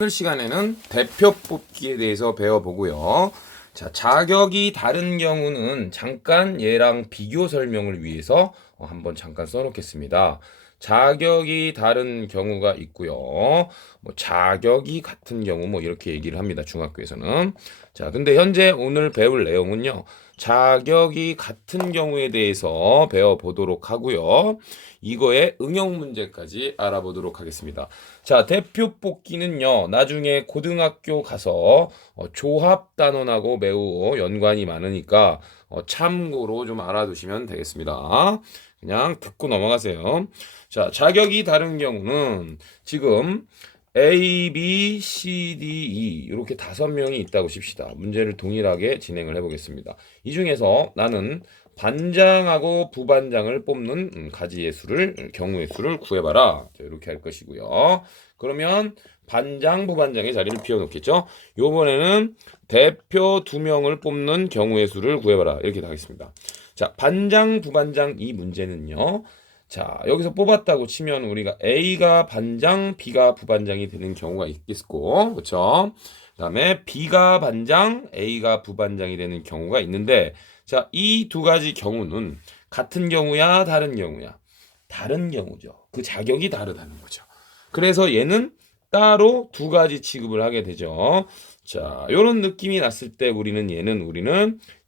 오늘 시간에는 대표 뽑기에 대해서 배워보고요. 자, 자격이 다른 경우는 잠깐 얘랑 비교 설명을 위해서 한번 잠깐 써놓겠습니다. 자격이 다른 경우가 있고요. 자격이 같은 경우 이렇게 얘기를 합니다. 중학교에서는. 자, 근데 현재 오늘 배울 내용은요. 자격이 같은 경우에 대해서 배워보도록 하고요. 이거의 응용 문제까지 알아보도록 하겠습니다. 자, 대표 뽑기는요, 나중에 고등학교 가서 조합 단원하고 매우 연관이 많으니까 참고로 좀 알아두시면 되겠습니다. 그냥 듣고 넘어가세요. 자, 자격이 다른 경우는 지금 A, B, C, D, E 이렇게 5명이 있다고 칩시다. 문제를 동일하게 진행을 해보겠습니다. 이 중에서 나는 반장하고 부반장을 뽑는 가지의 수를, 경우의 수를 구해봐라. 이렇게 할 것이고요. 그러면 반장, 부반장의 자리를 비워놓겠죠. 요번에는 대표 2명을 뽑는 경우의 수를 구해봐라. 이렇게 하겠습니다. 자, 반장, 부반장 이 문제는요. 자, 여기서 뽑았다고 치면 우리가 A가 반장, B가 부반장이 되는 경우가 있겠고, 그렇죠? 그다음에 B가 반장, A가 부반장이 되는 경우가 있는데, 자, 이 2가지 경우는 같은 경우야, 다른 경우야? 다른 경우죠. 그 자격이 다르다는 거죠. 그래서 얘는 따로 2가지 취급을 하게 되죠. 자, 요런 느낌이 났을 때 우리는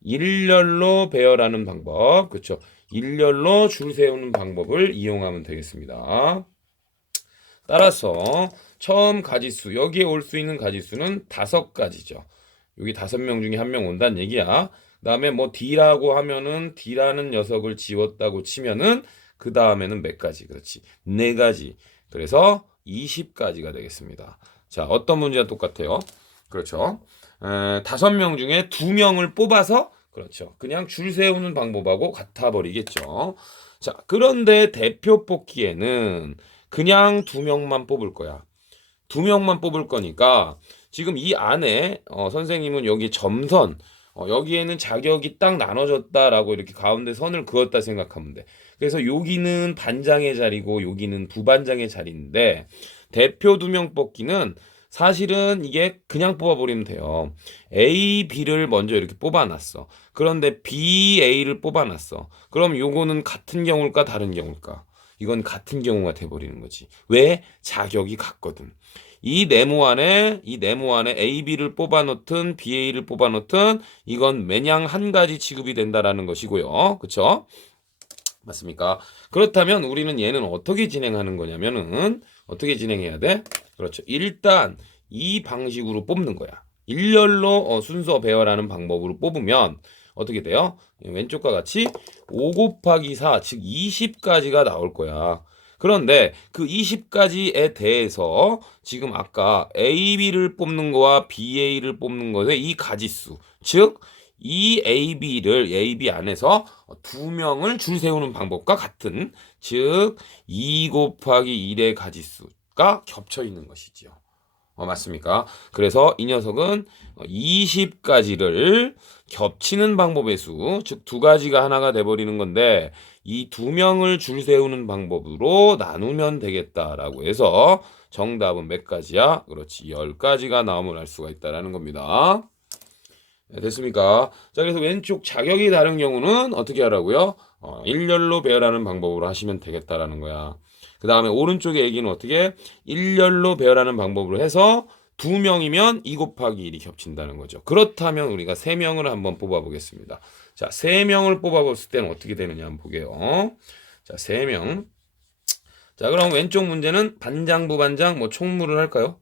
일렬로 배열하는 방법, 그렇죠? 일렬로 줄 세우는 방법을 이용하면 되겠습니다. 따라서 처음 가지수, 여기에 올 수 있는 가지수는 5가지죠. 여기 5명 중에 1명 온다는 얘기야. 그 다음에 D라고 하면은 D라는 녀석을 지웠다고 치면은 그 다음에는 몇 가지? 그렇지. 4가지. 그래서 20가지가 되겠습니다. 자, 어떤 문제와 똑같아요? 그렇죠. 5명 중에 2명을 뽑아서 그렇죠. 그냥 줄 세우는 방법하고 같아 버리겠죠. 자, 그런데 대표 뽑기에는 그냥 2명만 뽑을 거야. 2명만 뽑을 거니까 지금 이 안에 선생님은 여기 점선 여기에는 자격이 딱 나눠졌다라고 이렇게 가운데 선을 그었다 생각하면 돼. 그래서 여기는 반장의 자리고 여기는 부반장의 자리인데 대표 2명 뽑기는 사실은 이게 그냥 뽑아버리면 돼요. A, B를 먼저 이렇게 뽑아놨어. 그런데 B, A를 뽑아놨어. 그럼 요거는 같은 경우일까 다른 경우일까? 이건 같은 경우가 돼버리는 거지. 왜? 자격이 같거든. 이 네모 안에 A, B를 뽑아놓든 B, A를 뽑아놓든 이건 매냥 한 가지 취급이 된다라는 것이고요. 그렇죠? 맞습니까? 그렇다면 우리는 얘는 어떻게 진행하는 거냐면은 어떻게 진행해야 돼? 그렇죠. 일단 이 방식으로 뽑는 거야. 일렬로 순서 배열하는 방법으로 뽑으면 어떻게 돼요? 왼쪽과 같이 5 곱하기 4, 즉 20가지가 나올 거야. 그런데 그 20가지에 대해서 지금 아까 A, B를 뽑는 거와 B, A를 뽑는 것의 이 가지수, 즉 이 A, B 안에서 2명을 줄 세우는 방법과 같은, 즉 2 곱하기 1의 가지수가 겹쳐 있는 것이지요. 맞습니까? 그래서 이 녀석은 20가지를 겹치는 방법의 수, 즉 2가지가 하나가 돼버리는 건데 이 2명을 줄 세우는 방법으로 나누면 되겠다라고 해서 정답은 몇 가지야? 그렇지, 10가지가 나오면 알 수가 있다라는 겁니다. 네, 됐습니까? 자, 그래서 왼쪽 자격이 다른 경우는 어떻게 하라고요? 일렬로 배열하는 방법으로 하시면 되겠다라는 거야. 그 다음에 오른쪽의 얘기는 어떻게? 일렬로 배열하는 방법으로 해서 2명이면 2 곱하기 1이 겹친다는 거죠. 그렇다면 우리가 3명을 한번 뽑아보겠습니다. 자, 3명을 뽑아봤을 때는 어떻게 되느냐 한번 보게요. 자, 3명. 자, 그럼 왼쪽 문제는 반장, 부반장, 총무를 할까요?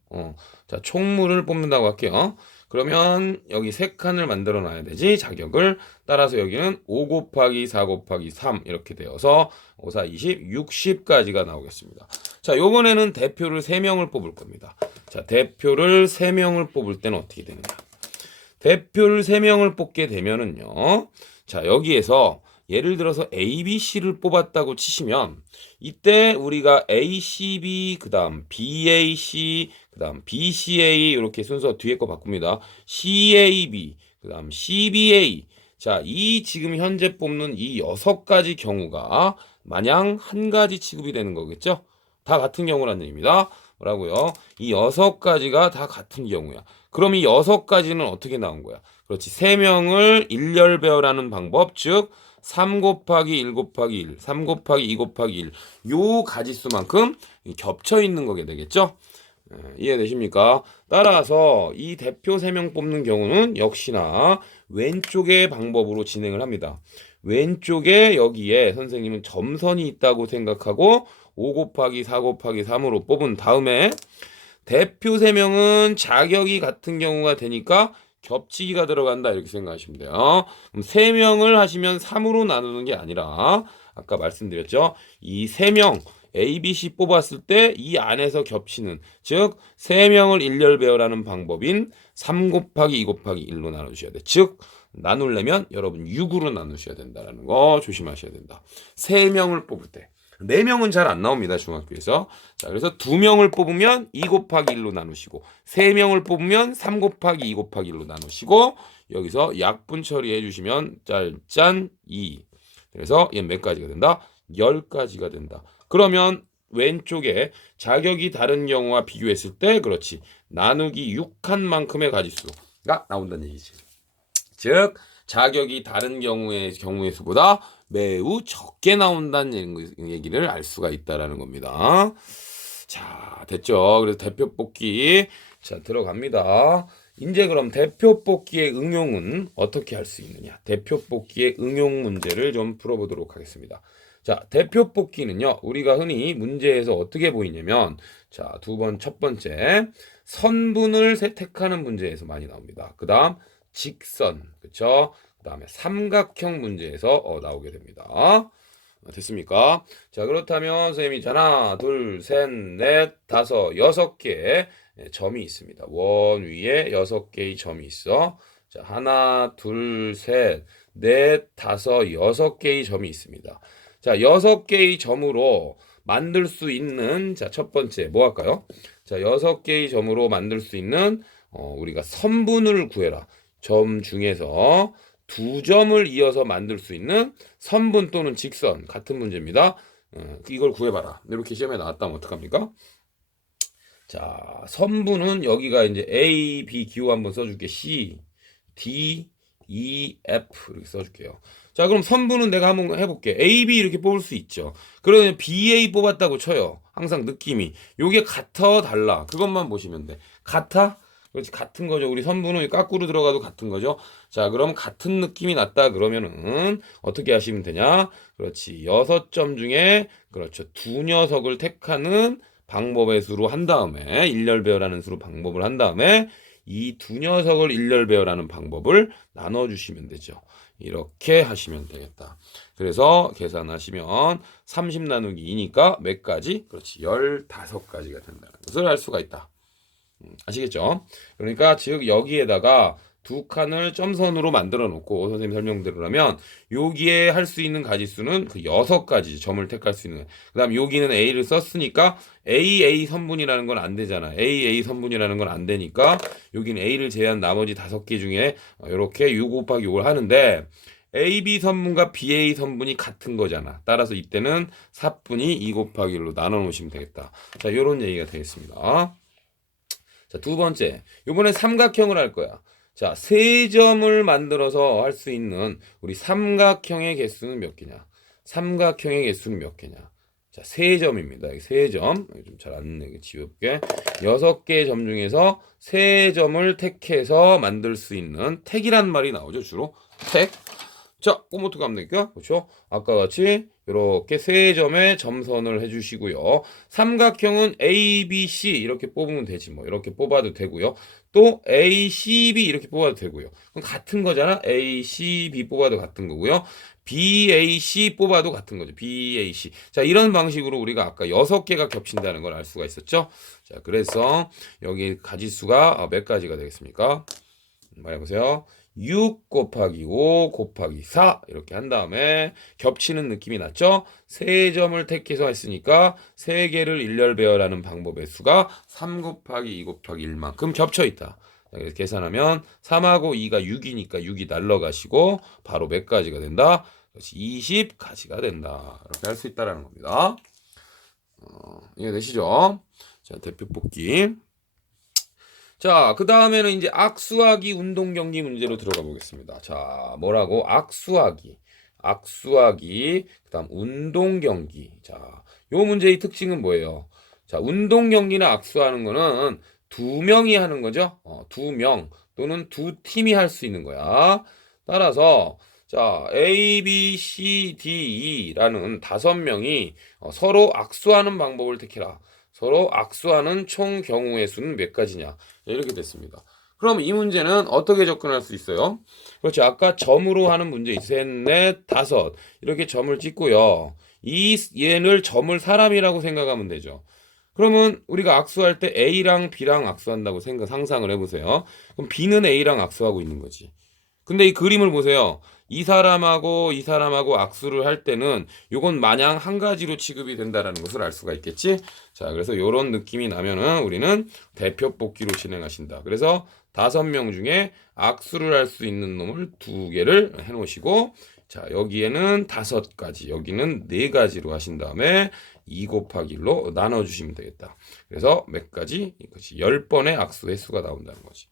자, 총무를 뽑는다고 할게요. 그러면 여기 3칸을 만들어 놔야 되지, 자격을. 따라서 여기는 5 곱하기 4 곱하기 3 이렇게 되어서 5, 4, 20, 60까지가 나오겠습니다. 자, 요번에는 대표를 3명을 뽑을 겁니다. 자, 대표를 3명을 뽑을 때는 어떻게 되느냐. 대표를 3명을 뽑게 되면은요. 자, 여기에서 예를 들어서 A, B, C를 뽑았다고 치시면 이때 우리가 A, C, B, 그 다음 B, A, C, 그 다음 B, C, A 이렇게 순서 뒤에 거 바꿉니다. C, A, B, 그 다음 C, B, A. 자, 이 지금 현재 뽑는 이 6가지 경우가 마냥 한 가지 취급이 되는 거겠죠? 다 같은 경우라는 얘기입니다. 뭐라고요? 이 6가지가 다 같은 경우야. 그럼 이 6가지는 어떻게 나온 거야? 그렇지. 3명을 일렬배열하는 방법, 즉 3 곱하기 1 곱하기 1, 3 곱하기 2 곱하기 1. 요 가지수만큼 겹쳐 있는 거게 되겠죠? 이해되십니까? 따라서 이 대표 3명 뽑는 경우는 역시나 왼쪽의 방법으로 진행을 합니다. 왼쪽에 여기에 선생님은 점선이 있다고 생각하고 5 곱하기 4 곱하기 3으로 뽑은 다음에 대표 3명은 자격이 같은 경우가 되니까 겹치기가 들어간다 이렇게 생각하시면 돼요. 그럼 3명을 하시면 3으로 나누는 게 아니라 아까 말씀드렸죠. 이 3명 A, B, C 뽑았을 때 이 안에서 겹치는 즉 3명을 일렬 배열하는 방법인 3 곱하기 2 곱하기 1로 나눠주셔야 돼. 즉 나누려면 여러분 6으로 나누셔야 된다는 거 조심하셔야 된다. 3명을 뽑을 때 4명은 잘 안 나옵니다. 중학교에서. 자, 그래서 2명을 뽑으면 2 곱하기 1로 나누시고 3명을 뽑으면 3 곱하기 2 곱하기 1로 나누시고 여기서 약분 처리해 주시면 짤짠 2. 그래서 얘 몇 가지가 된다? 10가지가 된다. 그러면 왼쪽에 자격이 다른 경우와 비교했을 때 그렇지. 나누기 6한 만큼의 가지수가 나온다는 얘기지. 즉 자격이 다른 경우의 수보다 매우 적게 나온다는 얘기를 알 수가 있다라는 겁니다. 자, 됐죠? 그래서 대표 뽑기 자 들어갑니다. 이제 그럼 대표 뽑기의 응용은 어떻게 할 수 있느냐? 대표 뽑기의 응용 문제를 좀 풀어보도록 하겠습니다. 자, 대표 뽑기는요, 우리가 흔히 문제에서 어떻게 보이냐면, 자, 첫 번째, 선분을 세택하는 문제에서 많이 나옵니다. 그 다음, 직선, 그쵸? 그 다음에 삼각형 문제에서 나오게 됩니다. 됐습니까? 자, 그렇다면 선생님이 하나, 둘, 셋, 넷, 다섯, 6개 점이 있습니다. 원 위에 6개의 점이 있어. 자, 하나, 둘, 셋, 넷, 다섯, 6개의 점이 있습니다. 자, 6개의 점으로 만들 수 있는 자, 첫 번째 뭐 할까요? 자, 6개의 점으로 만들 수 있는 우리가 선분을 구해라. 점 중에서 2점을 이어서 만들 수 있는 선분 또는 직선 같은 문제입니다. 이걸 구해봐라. 이렇게 시험에 나왔다면 어떡합니까? 자, 선분은 여기가 이제 A, B 기호 한번 써줄게. C, D, E, F 이렇게 써줄게요. 자, 그럼 선분은 내가 한번 해볼게. A, B 이렇게 뽑을 수 있죠. 그러면 BA 뽑았다고 쳐요. 항상 느낌이. 요게 같아, 달라. 그것만 보시면 돼. 같아? 그렇지, 같은 거죠. 우리 선분은 까꾸로 들어가도 같은 거죠. 자, 그럼 같은 느낌이 났다 그러면은 어떻게 하시면 되냐? 그렇지, 6점 중에 그렇죠, 2녀석을 택하는 방법의 수로 한 다음에 일렬 배열하는 수로 방법을 한 다음에 이 2녀석을 일렬 배열하는 방법을 나눠주시면 되죠. 이렇게 하시면 되겠다. 그래서 계산하시면 30 나누기 2니까 몇 가지? 그렇지, 15가지가 된다는 것을 알 수가 있다. 아시겠죠? 그러니까 즉 여기에다가 2칸을 점선으로 만들어 놓고 선생님 설명대로라면 여기에 할 수 있는 가지수는 그 6가지 점을 택할 수 있는. 그 다음 여기는 A를 썼으니까 AA 선분이라는 건 안 되잖아. AA 선분이라는 건 안 되니까 여기는 A를 제외한 나머지 5개 중에 이렇게 6 곱하기 6을 하는데 AB 선분과 BA 선분이 같은 거잖아. 따라서 이때는 사분이 2 곱하기 1로 나눠 놓으시면 되겠다. 자, 요런 얘기가 되겠습니다. 자, 두 번째. 요번에 삼각형을 할 거야. 자, 3점을 만들어서 할 수 있는 우리 삼각형의 개수는 몇 개냐? 삼각형의 개수는 몇 개냐? 자, 3점입니다. 여기 3점. 좀 잘 안 내게 지울게. 6개의 점 중에서 3점을 택해서 만들 수 있는 택이란 말이 나오죠, 주로. 택. 자, 그럼 어떻게 하면 될까? 그렇죠? 아까 같이 이렇게 3점의 점선을 해주시고요. 삼각형은 A, B, C 이렇게 뽑으면 되지 뭐. 이렇게 뽑아도 되고요. 또 A, C, B 이렇게 뽑아도 되고요. 그럼 같은 거잖아. A, C, B 뽑아도 같은 거고요. B, A, C 뽑아도 같은 거죠. B, A, C. 자, 이런 방식으로 우리가 아까 6개가 겹친다는 걸 알 수가 있었죠. 자, 그래서 여기 가지수가 몇 가지가 되겠습니까? 말해보세요. 6 곱하기 5 곱하기 4 이렇게 한 다음에 겹치는 느낌이 났죠? 3점을 택해서 했으니까 3개를 일렬 배열하는 방법의 수가 3 곱하기 2 곱하기 1만큼 겹쳐 있다. 그래서 계산하면 3하고 2가 6이니까 6이 날라가시고 바로 몇 가지가 된다? 20가지가 된다. 이렇게 할 수 있다는 겁니다. 이해되시죠? 자, 대표 뽑기. 자, 그 다음에는 이제 악수하기 운동 경기 문제로 들어가 보겠습니다. 자, 뭐라고? 악수하기, 그 다음 운동 경기. 자, 요 문제의 특징은 뭐예요? 자, 운동 경기나 악수하는 거는 두 명이 하는 거죠. 두 명 또는 두 팀이 할 수 있는 거야. 따라서 자, A, B, C, D, E라는 다섯 명이 서로 악수하는 방법을 택해라. 서로 악수하는 총 경우의 수는 몇 가지냐? 이렇게 됐습니다. 그럼 이 문제는 어떻게 접근할 수 있어요? 그렇죠. 아까 점으로 하는 문제 셋, 넷, 다섯 이렇게 점을 찍고요. 얘를 점을 사람이라고 생각하면 되죠. 그러면 우리가 악수할 때 A랑 B랑 악수한다고 상상을 해보세요. 그럼 B는 A랑 악수하고 있는 거지. 근데 이 그림을 보세요. 이 사람하고 이 사람하고 악수를 할 때는 요건 마냥 한 가지로 취급이 된다라는 것을 알 수가 있겠지. 자, 그래서 요런 느낌이 나면은 우리는 대표 뽑기로 진행하신다. 그래서 5명 중에 악수를 할 수 있는 놈을 2개를 해놓으시고, 자, 여기에는 5가지, 여기는 4가지로 하신 다음에 2 곱하기 1로 나눠주시면 되겠다. 그래서 몇 가지? 이것이 10번의 악수 횟수가 나온다는 거지.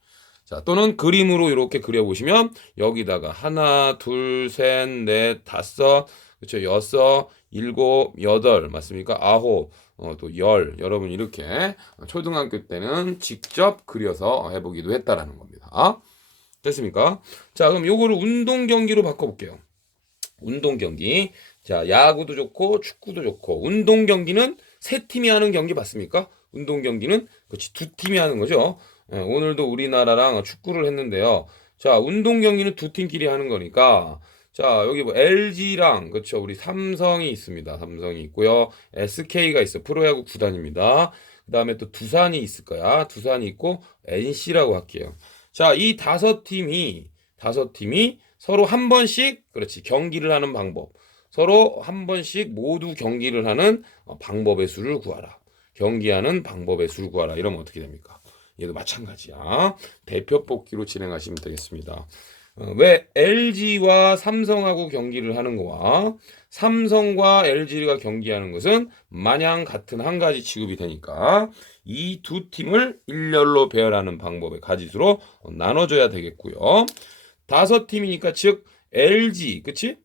자, 또는 그림으로 이렇게 그려보시면 여기다가 하나, 둘, 셋, 넷, 다섯, 그렇죠? 여섯, 일곱, 여덟, 맞습니까? 아홉, 또 열. 여러분 이렇게 초등학교 때는 직접 그려서 해보기도 했다라는 겁니다. 됐습니까? 자, 그럼 요거를 운동 경기로 바꿔볼게요. 운동 경기. 자, 야구도 좋고 축구도 좋고 운동 경기는 세 팀이 하는 경기 맞습니까? 운동 경기는 그렇지 두 팀이 하는 거죠. 오늘도 우리나라랑 축구를 했는데요. 자, 운동 경기는 두 팀끼리 하는 거니까 자, 여기 뭐 LG랑 그렇죠. 우리 삼성이 있습니다. 삼성이 있고요. SK가 있어. 프로야구 구단입니다. 그다음에 또 두산이 있을 거야. 두산이 있고 NC라고 할게요. 자, 이 다섯 팀이 서로 한 번씩 그렇지. 경기를 하는 방법. 서로 한 번씩 모두 경기를 하는 방법의 수를 구하라. 경기하는 방법의 수를 구하라. 이러면 어떻게 됩니까? 얘도 마찬가지야. 대표 뽑기로 진행하시면 되겠습니다. 왜 LG와 삼성하고 경기를 하는 거와 삼성과 LG가 경기하는 것은 마냥 같은 한 가지 취급이 되니까 이 두 팀을 일렬로 배열하는 방법의 가지수로 나눠줘야 되겠고요. 5팀이니까 즉 LG, 그치?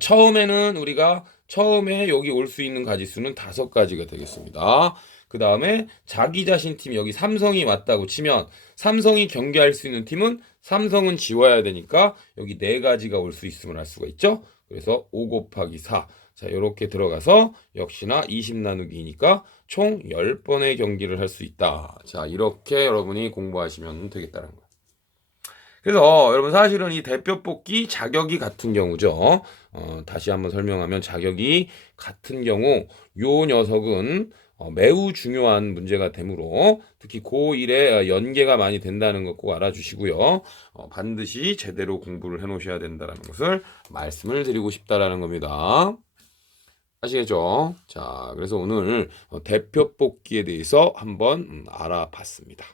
처음에는 우리가 처음에 여기 올 수 있는 가지수는 5가지가 되겠습니다. 그 다음에 자기 자신 팀 여기 삼성이 왔다고 치면 삼성이 경기할 수 있는 팀은 삼성은 지워야 되니까 여기 4가지가 올 수 있음을 알 수가 있죠. 그래서 5 곱하기 4. 자, 이렇게 들어가서 역시나 20 나누기니까 총 10번의 경기를 할 수 있다. 자, 이렇게 여러분이 공부하시면 되겠다는 거예요. 그래서 여러분 사실은 이 대표 뽑기 자격이 같은 경우죠. 다시 한번 설명하면 자격이 같은 경우 요 녀석은 매우 중요한 문제가 되므로 특히 고1에 연계가 많이 된다는 것 꼭 알아주시고요. 반드시 제대로 공부를 해놓으셔야 된다는 것을 말씀을 드리고 싶다라는 겁니다. 아시겠죠? 자, 그래서 오늘 대표 뽑기에 대해서 한번 알아봤습니다.